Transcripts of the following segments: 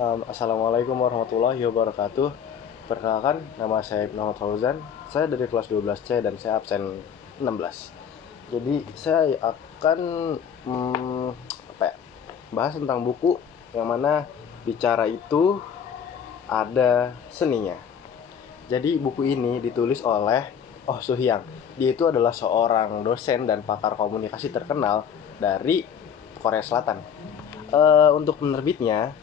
Assalamualaikum warahmatullahi wabarakatuh. Perkenalkan, nama saya Muhammad Fauzan. Saya dari kelas 12C dan saya absen 16. Jadi saya akan hmm, apa ya, bahas tentang buku yang mana bicara itu ada seninya. Jadi buku ini ditulis oleh Oh Soo-hyang. Dia itu adalah seorang dosen dan pakar komunikasi terkenal dari Korea Selatan. Untuk penerbitnya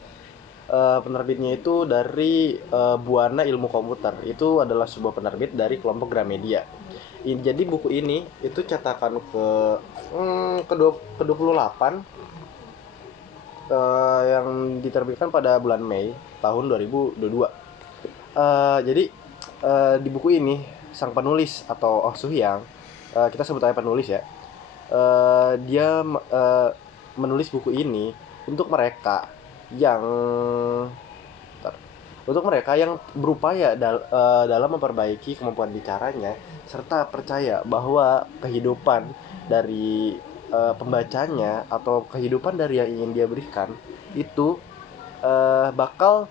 itu dari Buana Ilmu Komputer. Itu adalah sebuah penerbit dari kelompok Gramedia. Jadi buku ini itu cetakan ke-28 yang diterbitkan pada bulan Mei tahun 2022. Jadi di buku ini sang penulis atau Oh Soo-hyang, kita sebut aja penulis ya. Dia menulis buku ini untuk mereka yang untuk mereka yang berupaya dalam memperbaiki kemampuan bicaranya serta percaya bahwa kehidupan dari pembacanya atau kehidupan dari yang ingin dia berikan itu bakal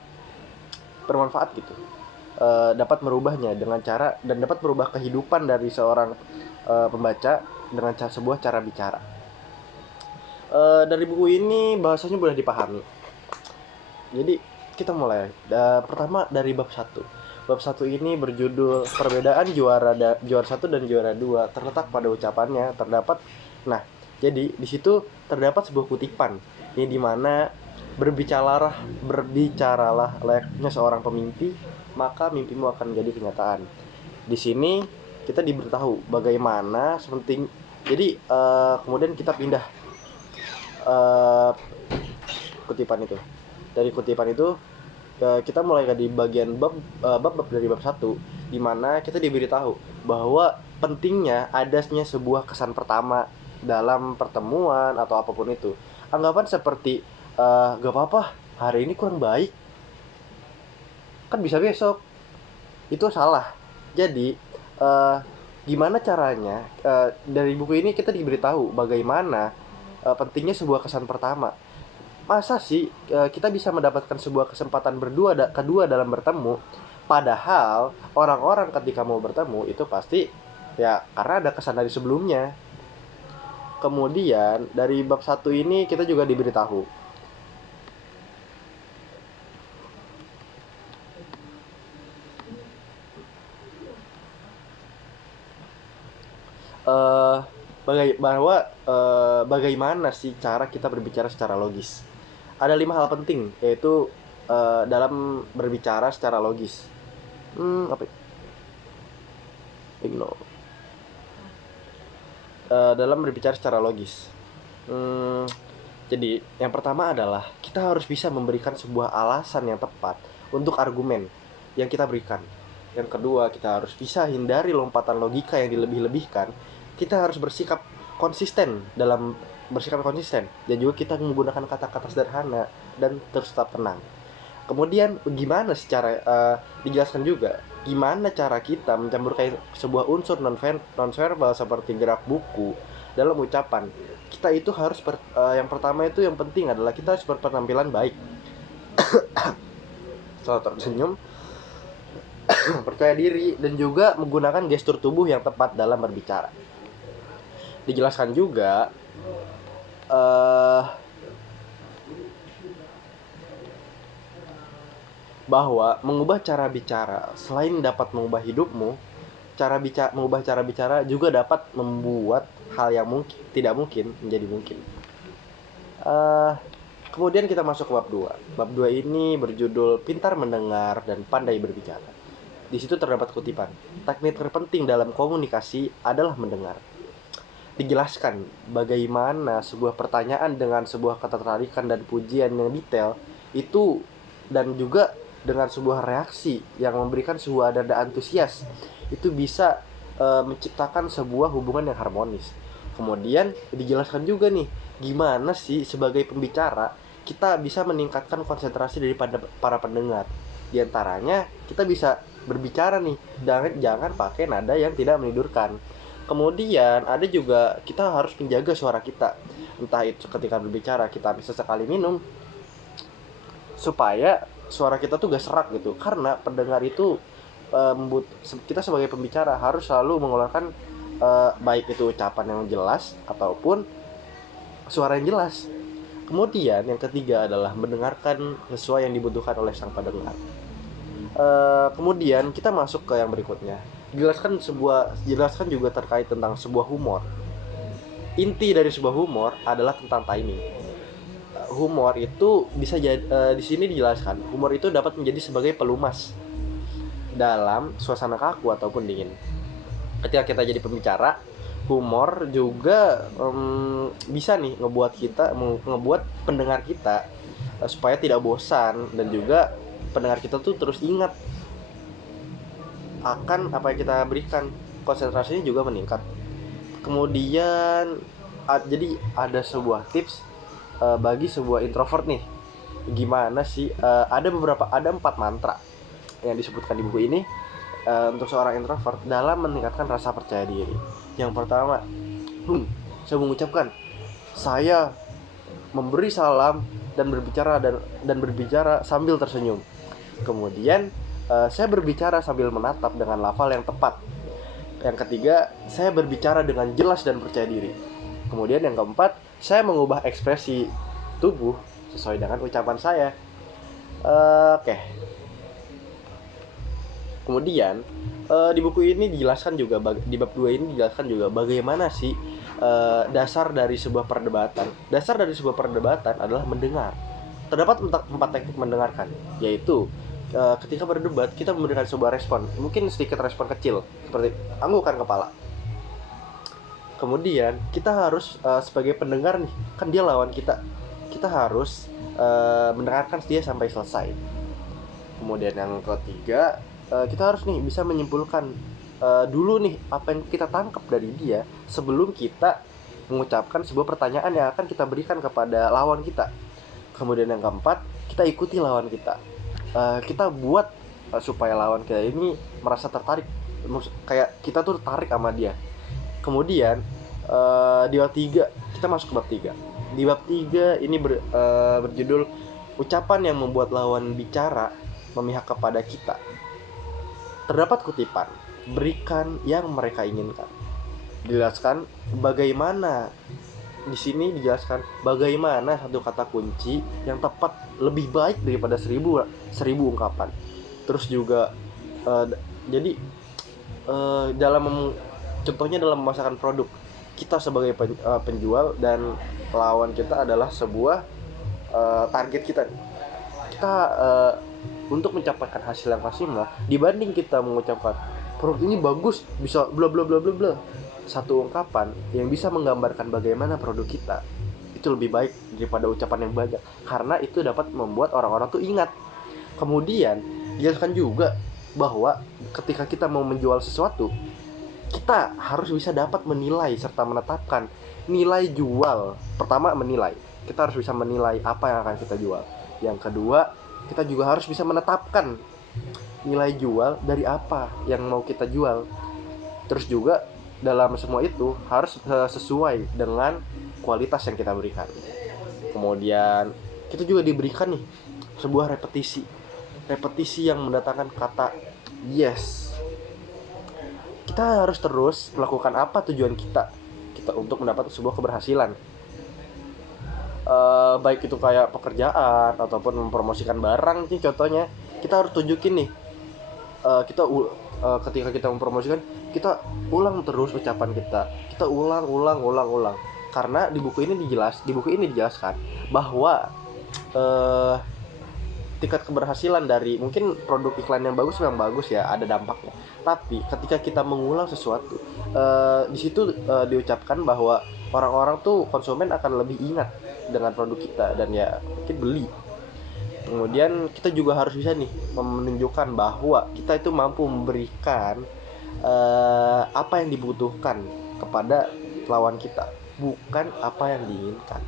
bermanfaat gitu, dapat merubahnya dengan cara dan dapat merubah kehidupan dari seorang pembaca dengan sebuah cara bicara. Dari buku ini bahasanya mudah dipahami. Jadi kita mulai. Pertama dari bab satu. Bab satu ini berjudul perbedaan juara 1 dan juara 2 terletak pada ucapannya terdapat. Nah, jadi di situ terdapat sebuah kutipan ini di mana berbicaralah layaknya seorang pemimpi, maka mimpimu akan menjadi kenyataan. Di sini kita diberitahu bagaimana sepenting. Jadi kemudian kita pindah uh, kutipan itu. Dari kutipan itu kita mulai di bagian bab dari bab satu, di mana kita diberitahu bahwa pentingnya adanya sebuah kesan pertama dalam pertemuan atau apapun itu. Anggapan seperti gak apa-apa, hari ini kurang baik, kan bisa besok. Itu salah. Jadi gimana caranya, dari buku ini kita diberitahu bagaimana pentingnya sebuah kesan pertama. Masa sih kita bisa mendapatkan sebuah kesempatan kedua dalam bertemu, padahal orang-orang ketika mau bertemu itu pasti ya karena ada kesan dari sebelumnya. Kemudian dari bab satu ini kita juga diberitahu eh bagaimana sih cara kita berbicara secara logis. Ada 5 hal penting, yaitu dalam berbicara secara logis. Apa? Ignore. Dalam berbicara secara logis. Jadi, yang pertama adalah kita harus bisa memberikan sebuah alasan yang tepat untuk argumen yang kita berikan. Yang kedua, kita harus bisa hindari lompatan logika yang dilebih-lebihkan. Kita harus bersikap konsisten dan juga kita menggunakan kata-kata sederhana dan terus tetap tenang. Kemudian gimana secara dijelaskan juga gimana cara kita mencampurkan sebuah unsur nonverbal seperti gerak buku dalam ucapan. Kita itu harus yang pertama itu yang penting adalah kita harus berpenampilan baik. Selalu tersenyum, percaya diri, dan juga menggunakan gestur tubuh yang tepat dalam berbicara. Dijelaskan juga bahwa mengubah cara bicara selain dapat mengubah hidupmu, mengubah cara bicara juga dapat membuat hal yang tidak mungkin menjadi mungkin. Kemudian kita masuk ke bab 2. Bab 2 ini berjudul pintar mendengar dan pandai berbicara. Di situ terdapat kutipan, teknik terpenting dalam komunikasi adalah mendengar. Dijelaskan bagaimana sebuah pertanyaan dengan sebuah ketertarikan dan pujian yang detail itu, dan juga dengan sebuah reaksi yang memberikan sebuah nada antusias itu bisa menciptakan sebuah hubungan yang harmonis. Kemudian dijelaskan juga nih gimana sih sebagai pembicara kita bisa meningkatkan konsentrasi daripada para pendengar. Di antaranya kita bisa berbicara nih, jangan pakai nada yang tidak menidurkan. Kemudian ada juga kita harus menjaga suara kita. Entah itu ketika berbicara kita bisa sekali minum, supaya suara kita tuh gak serak gitu. Karena pendengar itu kita sebagai pembicara harus selalu mengeluarkan baik itu ucapan yang jelas ataupun suara yang jelas. Kemudian yang ketiga adalah mendengarkan sesuai yang dibutuhkan oleh sang pendengar. Kemudian kita masuk ke yang berikutnya. Jelaskan juga terkait tentang sebuah humor. Inti dari sebuah humor adalah tentang timing. Humor itu bisa di sini dijelaskan. Humor itu dapat menjadi sebagai pelumas dalam suasana kaku ataupun dingin. Ketika kita jadi pembicara, humor juga bisa nih ngebuat pendengar kita supaya tidak bosan, dan juga pendengar kita tuh terus ingat akan apa yang kita berikan. Konsentrasinya juga meningkat. Kemudian jadi ada sebuah tips bagi sebuah introvert nih. Gimana sih? Ada 4 mantra yang disebutkan di buku ini untuk seorang introvert dalam meningkatkan rasa percaya diri. Yang pertama, saya mengucapkan, saya memberi salam dan berbicara sambil tersenyum. Kemudian saya berbicara sambil menatap dengan lafal yang tepat. Yang ketiga, saya berbicara dengan jelas dan percaya diri. Kemudian yang keempat, saya mengubah ekspresi tubuh sesuai dengan ucapan saya. Oke. Kemudian di buku ini dijelaskan juga, di bab 2 ini dijelaskan juga bagaimana sih dasar dari sebuah perdebatan. Dasar dari sebuah perdebatan adalah mendengar. Terdapat 4 teknik mendengarkan, yaitu ketika berdebat kita memberikan sebuah respon, mungkin sedikit respon kecil seperti anggukan kepala. Kemudian kita harus sebagai pendengar nih, kan dia lawan kita harus mendengarkan dia sampai selesai. Kemudian yang ketiga, kita harus nih bisa menyimpulkan dulu nih apa yang kita tangkap dari dia sebelum kita mengucapkan sebuah pertanyaan yang akan kita berikan kepada lawan kita. Kemudian yang keempat, kita ikuti lawan kita. Kita buat supaya lawan kita ini merasa tertarik, kayak kita tuh tertarik sama dia. Kemudian di bab 3, kita masuk ke bab 3. Di bab 3 ini berjudul ucapan yang membuat lawan bicara memihak kepada kita. Terdapat kutipan, berikan yang mereka inginkan. Dijelaskan bagaimana di sini dijelaskan bagaimana satu kata kunci yang tepat lebih baik daripada 1000 ungkapan. Terus juga contohnya dalam memasarkan produk, kita sebagai penjual dan lawan kita adalah sebuah target kita. Kita untuk mencapai hasil yang maksimal, dibanding kita mengucapkan produk ini bagus, bisa bla bla bla bla bla, satu ungkapan yang bisa menggambarkan bagaimana produk kita itu lebih baik daripada ucapan yang banyak, karena itu dapat membuat orang-orang tuh ingat. Kemudian dijelaskan juga bahwa ketika kita mau menjual sesuatu, kita harus bisa dapat menilai serta menetapkan nilai jual. Pertama, menilai. Kita harus bisa menilai apa yang akan kita jual. Yang kedua, kita juga harus bisa menetapkan nilai jual dari apa yang mau kita jual. Terus juga dalam semua itu harus sesuai dengan kualitas yang kita berikan. Kemudian kita juga diberikan nih sebuah repetisi yang mendatangkan kata yes. Kita harus terus melakukan apa tujuan kita untuk mendapat sebuah keberhasilan, baik itu kayak pekerjaan ataupun mempromosikan barang nih. Contohnya kita harus tunjukin nih, ketika kita mempromosikan, kita ulang terus ucapan kita ulang. Karena di buku ini dijelaskan bahwa tingkat keberhasilan dari mungkin produk iklan yang bagus memang bagus ya, ada dampaknya. Tapi ketika kita mengulang sesuatu, di situ diucapkan bahwa orang-orang tuh, konsumen akan lebih ingat dengan produk kita dan ya mungkin beli. Kemudian kita juga harus bisa nih menunjukkan bahwa kita itu mampu memberikan apa yang dibutuhkan kepada lawan kita, bukan apa yang diinginkan.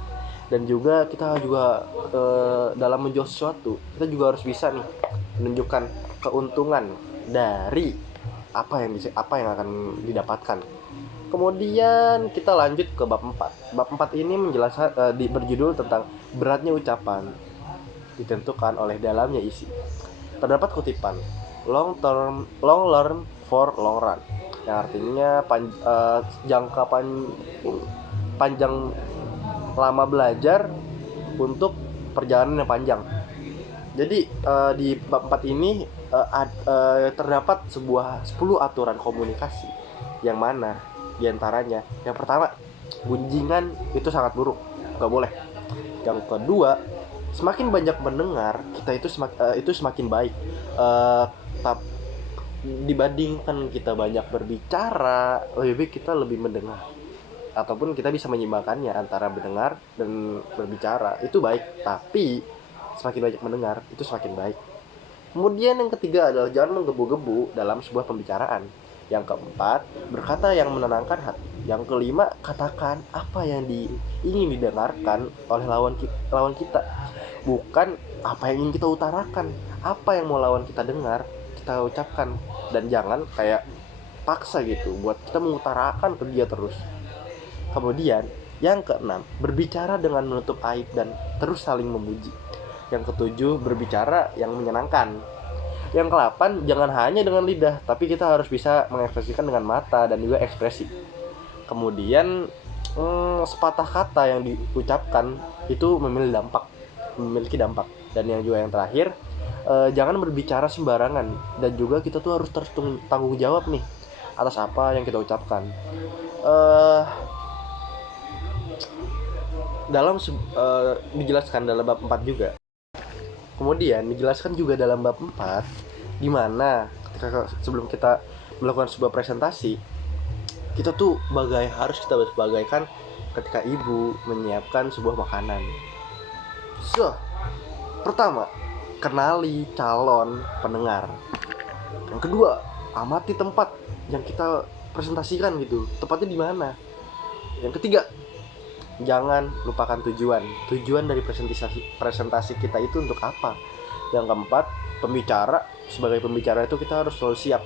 Dan juga kita juga dalam menjual sesuatu, kita juga harus bisa nih menunjukkan keuntungan dari apa yang akan didapatkan. Kemudian kita lanjut ke bab 4. Bab 4 ini menjelaskan berjudul tentang beratnya ucapan. ditentukan oleh dalamnya isi. Terdapat kutipan long learn for long run, yang artinya panjang lama belajar untuk perjalanan yang panjang. Jadi di bab 4 ini terdapat 10 aturan komunikasi, yang mana diantaranya yang pertama, gunjingan itu sangat buruk, nggak boleh. Yang kedua, semakin banyak mendengar kita itu semakin baik. Dibandingkan kita banyak berbicara, lebih baik kita lebih mendengar, ataupun kita bisa menyeimbangkannya antara mendengar dan berbicara, itu baik, tapi semakin banyak mendengar itu semakin baik. Kemudian yang ketiga adalah jangan menggebu-gebu dalam sebuah pembicaraan. Yang keempat, berkata yang menenangkan hati. Yang kelima, katakan apa yang ingin didengarkan oleh lawan kita, bukan apa yang ingin kita utarakan. Apa yang mau lawan kita dengar, kita ucapkan, dan jangan kayak paksa gitu buat kita mengutarakan ke dia terus. Kemudian yang keenam, berbicara dengan menutup aib dan terus saling memuji. Yang ketujuh, berbicara yang menyenangkan. Yang ke-8, jangan hanya dengan lidah, tapi kita harus bisa mengekspresikan dengan mata dan juga ekspresi. Kemudian sepatah kata yang diucapkan itu memiliki dampak. Dan yang terakhir, jangan berbicara sembarangan, dan juga kita tuh harus terus tanggung jawab nih atas apa yang kita ucapkan. Dijelaskan dalam bab 4 juga. Kemudian dijelaskan juga dalam bab 4, di mana sebelum kita melakukan sebuah presentasi, kita tuh harus kita bagaikan ketika ibu menyiapkan sebuah makanan. Pertama, kenali calon pendengar. Yang kedua, amati tempat yang kita presentasikan gitu, tepatnya di mana. Yang ketiga, jangan lupakan tujuan dari presentasi kita itu untuk apa. Yang keempat, sebagai pembicara itu kita harus selalu siap.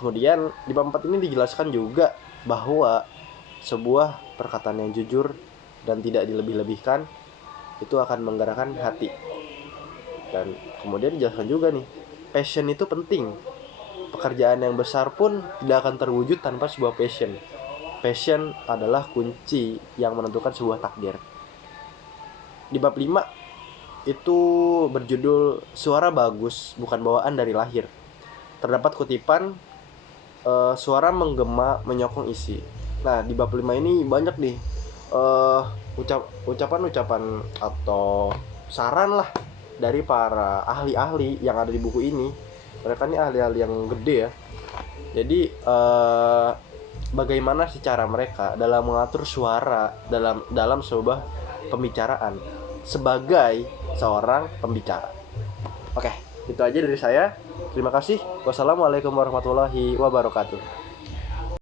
Kemudian di bab 4 ini dijelaskan juga bahwa sebuah perkataan yang jujur dan tidak dilebih-lebihkan itu akan menggerakkan hati. Dan kemudian dijelaskan juga nih, passion itu penting. Pekerjaan yang besar pun tidak akan terwujud tanpa sebuah passion. Passion adalah kunci yang menentukan sebuah takdir. Di bab 5 itu berjudul suara bagus bukan bawaan dari lahir. Terdapat kutipan suara menggema menyokong isi. Nah, di bab 5 ini banyak nih ucapan-ucapan atau saran lah dari para ahli-ahli yang ada di buku ini. Mereka ini ahli-ahli yang gede ya. Jadi bagaimana sih cara mereka dalam mengatur suara dalam sebuah pembicaraan sebagai seorang pembicara. Oke, itu aja dari saya. Terima kasih. Wassalamualaikum warahmatullahi wabarakatuh.